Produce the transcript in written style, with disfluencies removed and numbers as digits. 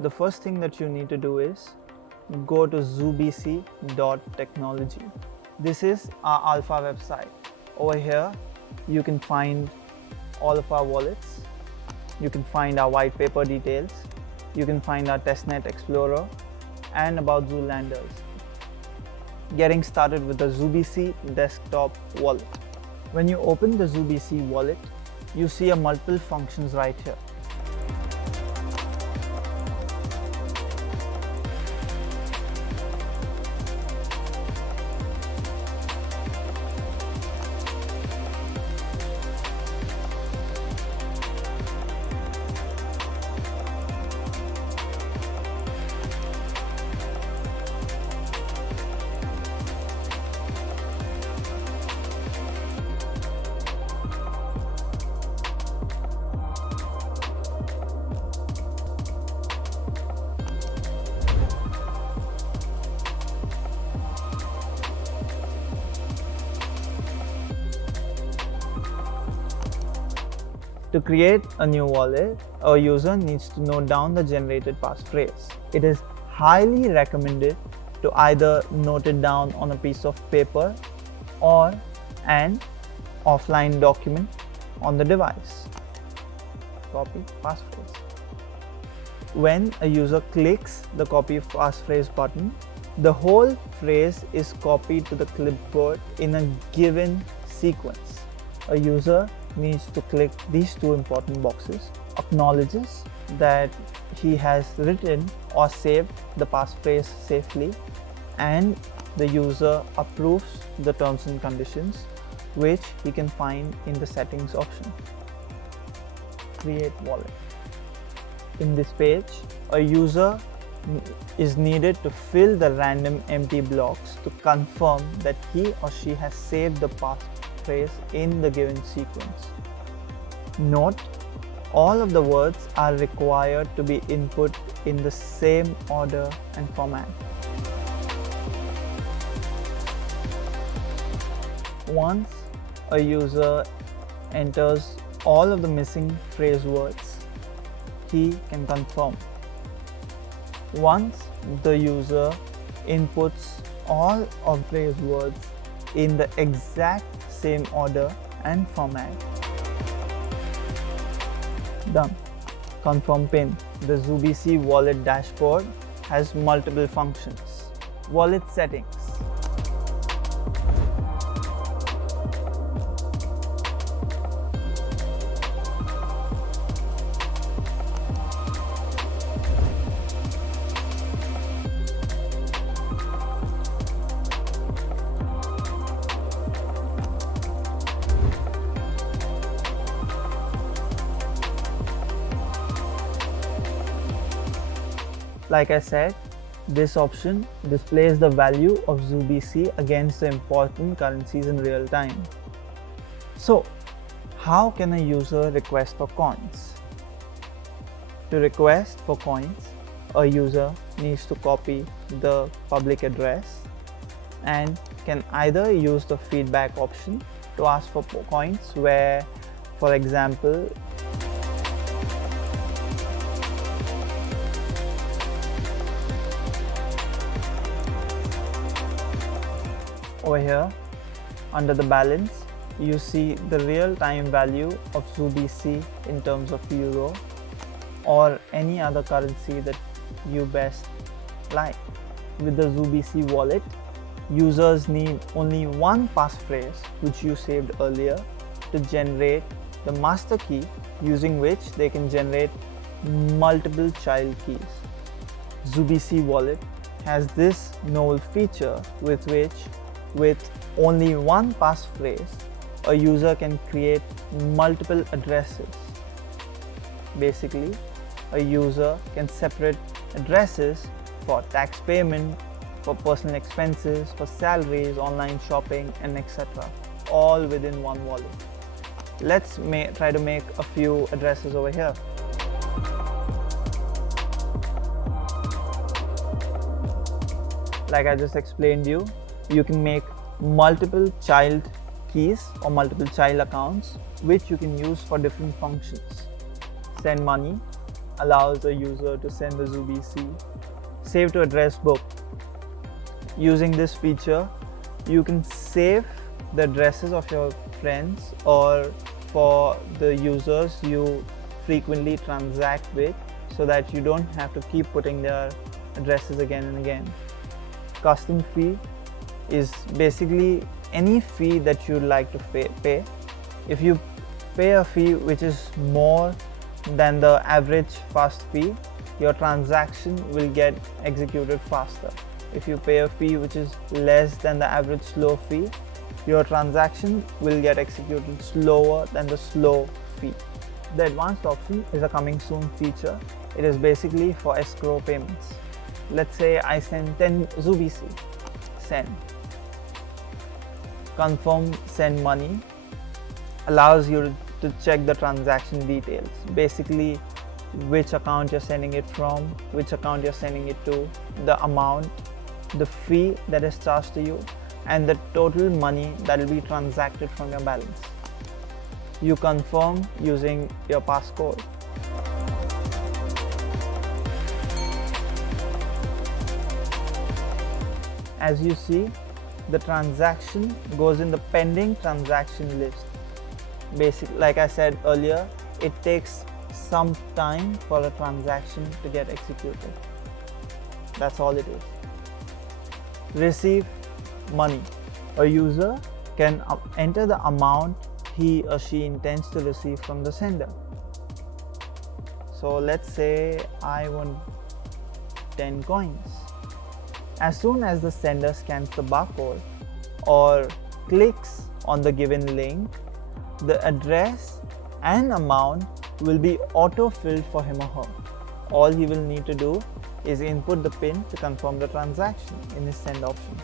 the first thing that you need to do is go to zoobc.technology. This is our alpha website. Over here, you can find all of our wallets. You can find our white paper details. You can find our testnet explorer and about Zoolanders. Getting started with the ZooBC desktop wallet. When you open the ZooBC wallet, you see a multiple functions right here. To create a new wallet, a user needs to note down the generated passphrase. It is highly recommended to either note it down on a piece of paper or an offline document on the device. Copy passphrase. When a user clicks the copy passphrase button, the whole phrase is copied to the clipboard in a given sequence. A user needs to click these two important boxes, acknowledges that he has written or saved the passphrase safely, and the user approves the terms and conditions, which he can find in the settings option. Create wallet. In this page, a user is needed to fill the random empty blocks to confirm that he or she has saved the passphrase in the given sequence. Note, all of the words are required to be input in the same order and format. Once a user enters all of the missing phrase words, he can confirm. Once the user inputs all of phrase words in the exact same order and format, done. Confirm PIN. The ZooBC wallet dashboard has multiple functions. Wallet settings. Like I said, this option displays the value of ZooBC against the important currencies in real time. So, how can a user request for coins? To request for coins, a user needs to copy the public address and can either use the feedback option to ask for coins where, for example, over here, under the balance, you see the real-time value of ZooBC in terms of euro or any other currency that you best like. With the ZooBC wallet, users need only one passphrase, which you saved earlier, to generate the master key, using which they can generate multiple child keys. ZooBC wallet has this novel feature with which, with only one passphrase, a user can create multiple addresses. Basically, a user can separate addresses for tax payment, for personal expenses, for salaries, online shopping, and etc. all within one wallet. Let's try to make a few addresses over here. Like I just explained you, you can make multiple child keys or multiple child accounts, which you can use for different functions. Send money, allows a user to send the ZooBC save to address book. Using this feature, you can save the addresses of your friends or for the users you frequently transact with, so that you don't have to keep putting their addresses again and again. Custom fee is basically any fee that you'd like to pay. If you pay a fee which is more than the average fast fee, your transaction will get executed faster. If you pay a fee which is less than the average slow fee, your transaction will get executed slower than the slow fee. The advanced option is a coming soon feature. It is basically for escrow payments. Let's say I send 10 ZooBC. Send. Confirm send money allows you to check the transaction details. Basically, which account you're sending it from, which account you're sending it to, the amount, the fee that is charged to you, and the total money that will be transacted from your balance. You confirm using your passcode. As you see, the transaction goes in the pending transaction list. Like I said earlier, it takes some time for a transaction to get executed. That's all it is. Receive money. A user can enter the amount he or she intends to receive from the sender. So let's say I want 10 coins. As soon as the sender scans the barcode or clicks on the given link, the address and amount will be auto-filled for him or her. All he will need to do is input the PIN to confirm the transaction in his send option.